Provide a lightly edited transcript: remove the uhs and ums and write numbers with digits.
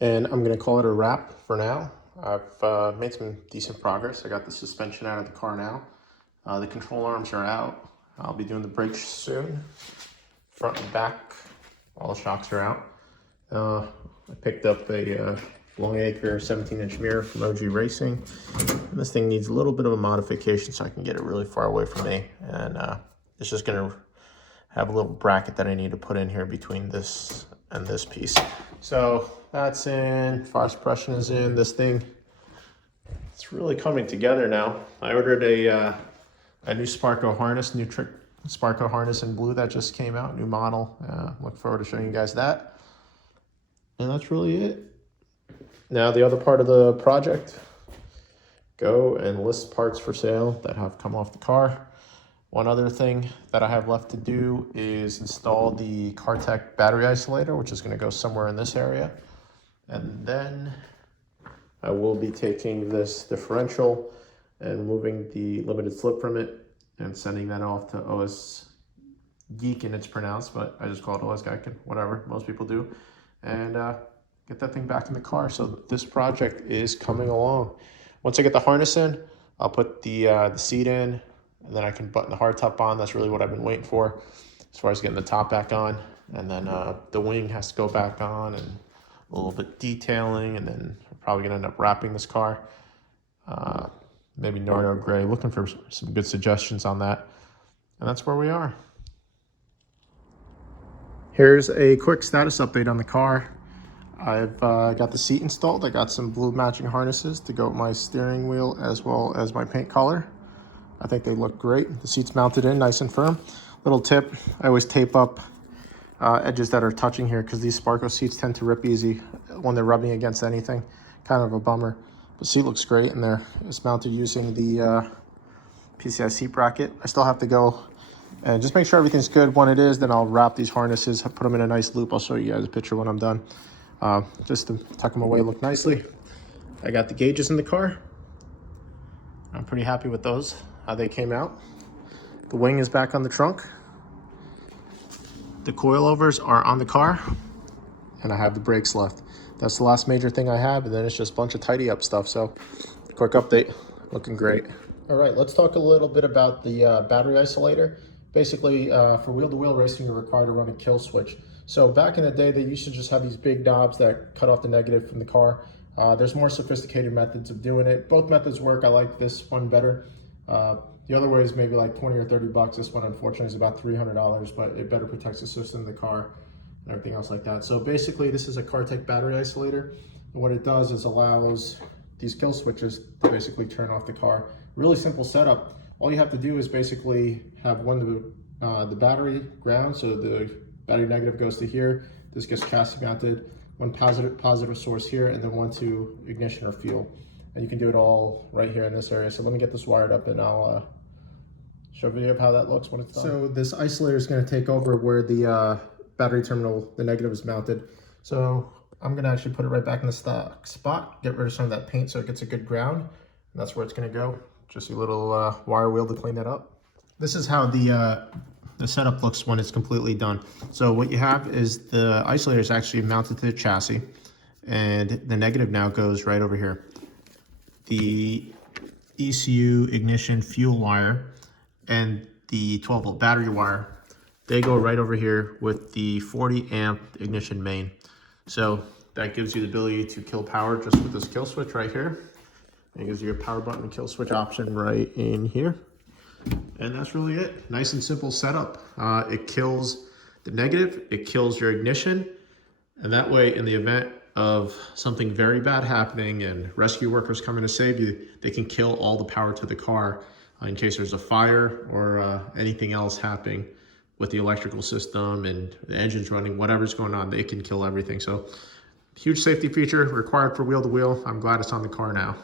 and I'm gonna call it a wrap for now. I've made some decent progress. I got the suspension out of the car now. The control arms are out. I'll be doing the brakes soon. Front and back, all the shocks are out. I picked up a Longacre 17-inch mirror from OG Racing. And this thing needs a little bit of a modification so I can get it really far away from me. And it's just gonna have a little bracket that I need to put in here between this and this piece. So that's in, fire suppression is in. This thing, it's really coming together now. I ordered a new Sparco harness, new trick Sparco harness in blue that just came out, new model. Look forward to showing you guys that. And that's really it. Now the other part of the project, go and list parts for sale that have come off the car. One other thing that I have left to do is install the Cartek battery isolator, which is going to go somewhere in this area. And then I will be taking this differential and removing the limited slip from it and sending that off to OS Geek, and it's pronounced, but I just call it OS Geek, whatever most people do, and get that thing back in the car. So this project is coming along. Once I get the harness in, I'll put the seat in, and then I can button the hardtop on. That's really what I've been waiting for, as far as getting the top back on. And then the wing has to go back on, and a little bit detailing, and then I'm probably gonna end up wrapping this car. Maybe Nardo Gray, looking for some good suggestions on that. And that's where we are. Here's a quick status update on the car. I've got the seat installed. I got some blue matching harnesses to go with my steering wheel as well as my paint color. I think they look great. The seat's mounted in nice and firm. Little tip, I always tape up edges that are touching here because these Sparco seats tend to rip easy when they're rubbing against anything. Kind of a bummer. The seat looks great in there. It's mounted using the PCI seat bracket. I still have to go and just make sure everything's good. When it is, then I'll wrap these harnesses, put them in a nice loop. I'll show you guys a picture when I'm done. Just to tuck them away, look nicely. I got the gauges in the car. I'm pretty happy with those, how they came out. The wing is back on the trunk. The coilovers are on the car, and I have the brakes left. That's the last major thing I have, and then it's just a bunch of tidy up stuff. So quick update, looking great. All right, let's talk a little bit about the battery isolator. Basically, for wheel-to-wheel racing, you're required to run a kill switch. So back in the day, they used to just have these big knobs that cut off the negative from the car. There's more sophisticated methods of doing it. Both methods work. I like this one better. The other way is maybe like 20 or 30 bucks. This one, unfortunately, is about $300, but it better protects the system of the car and everything else like that. So basically, this is a Cartek battery isolator. And what it does is allows these kill switches to basically turn off the car. Really simple setup. All you have to do is basically have the battery ground, so the battery negative goes to here. This gets chassis mounted. One positive source here, and then one to ignition or fuel. And you can do it all right here in this area. So let me get this wired up, and I'll show a video of how that looks when it's done. So this isolator is going to take over where the battery terminal, the negative, is mounted. So I'm going to actually put it right back in the stock spot, get rid of some of that paint so it gets a good ground. And that's where it's going to go. Just a little wire wheel to clean that up. This is how the setup looks when it's completely done. So what you have is the isolator is actually mounted to the chassis, and the negative now goes right over here. The ECU, ignition, fuel wire, and the 12-volt battery wire, they go right over here with the 40 amp ignition main. So that gives you the ability to kill power just with this kill switch right here. It gives you your power button and kill switch option right in here. And that's really it. Nice and simple setup. It kills the negative, it kills your ignition, and that way in the event of something very bad happening and rescue workers coming to save you, they can kill all the power to the car in case there's a fire or anything else happening with the electrical system and the engine's running, whatever's going on, they can kill everything. So huge safety feature required for wheel-to-wheel. I'm glad it's on the car now.